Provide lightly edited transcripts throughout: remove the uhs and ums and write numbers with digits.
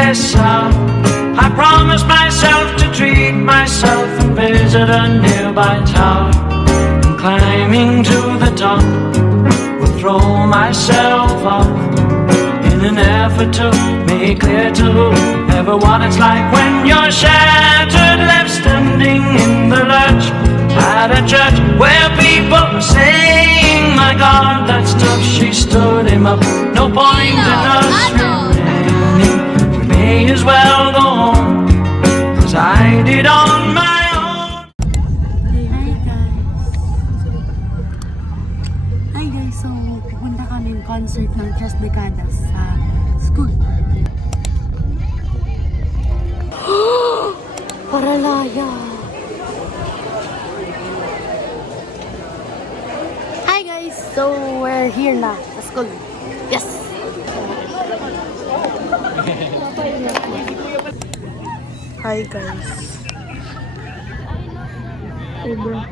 Melissa. I promised myself to treat myself and visit a nearby tower. And climbing to the top, will throw myself up in an effort to make clear to whoever what it's like when you're shattered, left standing in the lurch at a church where people are saying, my God, that's tough. She stood him up. No point in us remaining. We may as well go home, 'cause I did on my own. Hi guys, so pupunta kami ng concert ng Tres Decadas sa school. Paralaya! Hi guys, so we're here na sa school. Yes! Hi guys. Hey bro.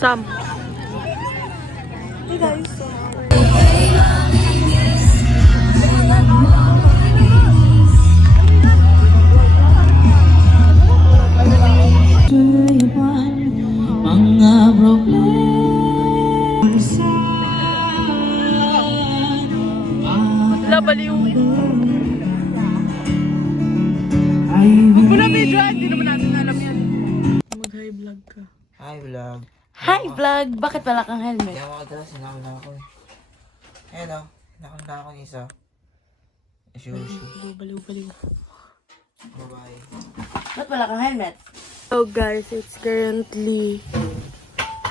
Sam. Hey guys. Labaliw. Wala video, hindi naman natin alam yan. Mag-hi vlog ka. Hi vlog. Hi vlog! Bakit wala kang helmet? Hindi ako madalas, sinakala ako eh. Ayan o, sinakala ako ng isa. Sushi. Baliw. Bye-bye. Ba't wala kang helmet? So guys, it's currently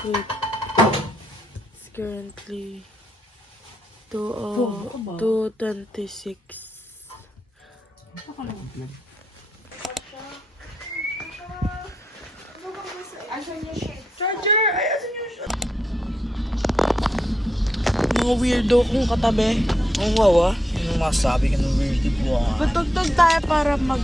2:26. Mga weirdo kong katabi. Ang wawa. Ano masabi ka ng weird mo? Patugtog tayo para mag...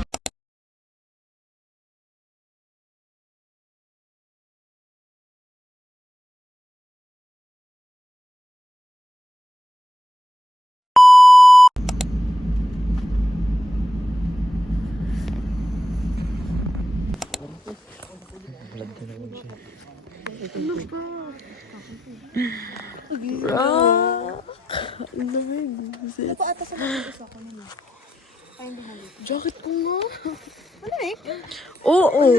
Ang lamig. Jacket ko nga. Wala eh. Oo.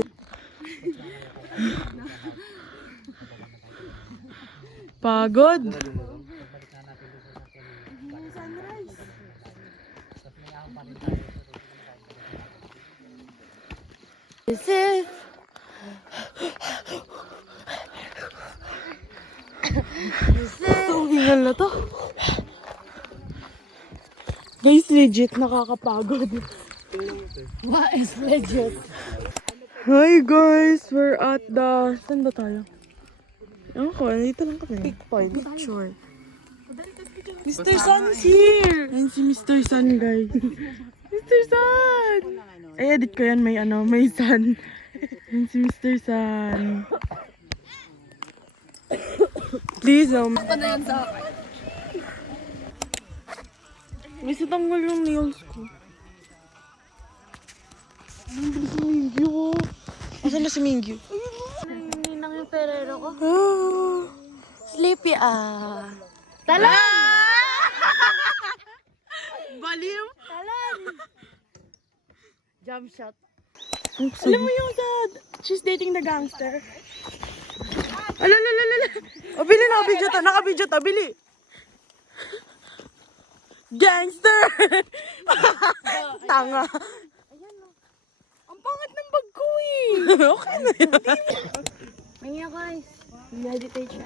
Pagod. Is it? Ang hingal na to. Guys, legit nakakapagod. What is legit? Hi guys, we're at the... Saan ba tayo? Ako, nandito lang kami. Picture. Mr. Sun is here! Ayan si Mr. Sun, guys. Mr. Sun! Ay, edit ko yan, may sun. Ayan si Mr. Sun. Please, Ako na yan sa akin. May satanggal yung nails ko. Ang bilis ng Mingyu ko. Asan na si Mingyu? Ninang yung Ferrero ko. Sleepy Talan! Baliw! Talan! Jump shot. Alam mo yung she's dating the gangster. Alalala. O, bili na, naka-video ta, bili. Gangster! Tanga. Ayan o. Ang pangat ng bag ko eh. Okay na yan. Maya guys. Meditate siya.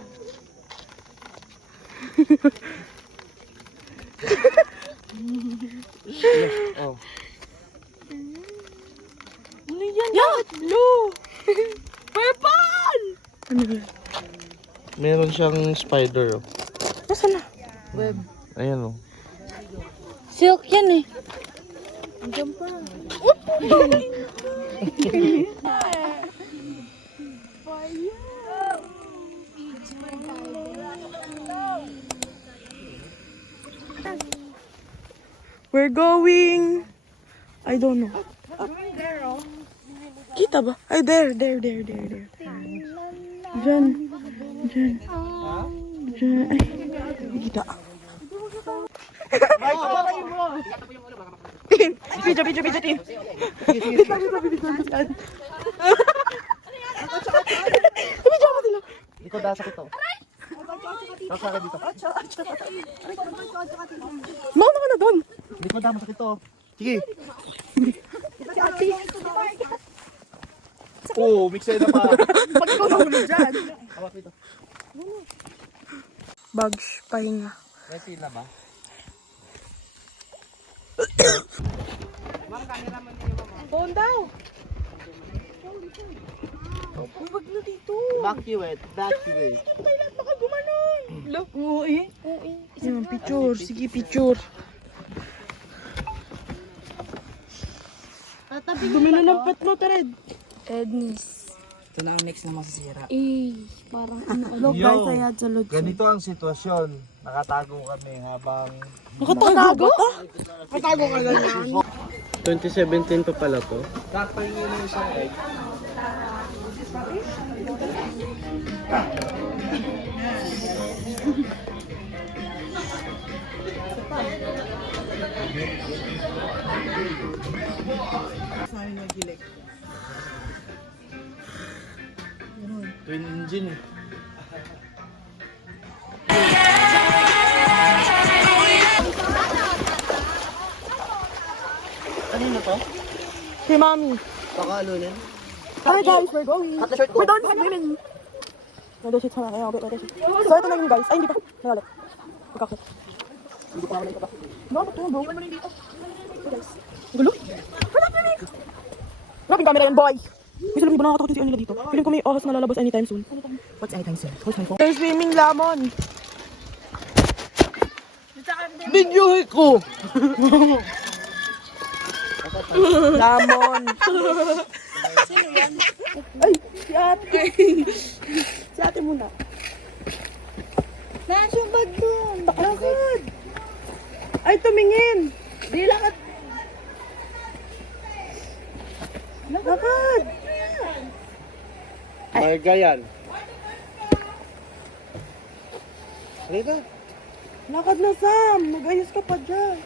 Oh. Ano yan? Bakit blue? Purple! Ano yan? Meron siyang spider. Nasaan na? Web. Ayan o. Silk yan eh. Andiyan pa. We're going I don't know. Kita ba? Ay, there. Diyan. Diyan. Ay, kita. Video, team. Video mo sila. Likod daw sa ito. Saka dito. Mauna ka na doon. Likod daw sa ito. Sige. Oh, mixer na pa. Pag ikaw nahulog dyan. Hawak dito. Bags, pahinga. May pila ba? Doon daw. Huwag na dito. Evacuate. Kailan baka gumanon. Look. Oo eh. Picture. Sige, picture. Dumi na ng pet mo, Tared. Ednis. Ito na ang next na masisira. Parang ano. Look, guys, ayan sa lodge. Ganito ang sitwasyon. Nakatago kami habang Nakatago? Nakatago ka na yan. 2017 pa pala to. Twin engine. Kanino to? Si Mami. Pakalunin. Hi guys, we're going. We're done swimming. Nado shit sana kayo. So ito na yun guys. Ay, hindi pa. Nagalap. Pagkakit. Hindi pa naman ito ba? No, ito bro. Guys. Gulo? Wala pa rin. Grabe yung camera yan, boy. Kasi lang iba nakakatakot yung nila dito. Feeling ko may ahas na lalabas anytime soon. What's anytime soon? Where's my phone? They're swimming, Lamon. Video ko! Lamon. Sino yan? Ay, si ate. Si ate muna. Nasa bag doon. Lakad. Ay, tumingin. Di lakad. Lakad. Marga yan. Halika. Lakad na, Sam. Nag-ayos ka pa dyan.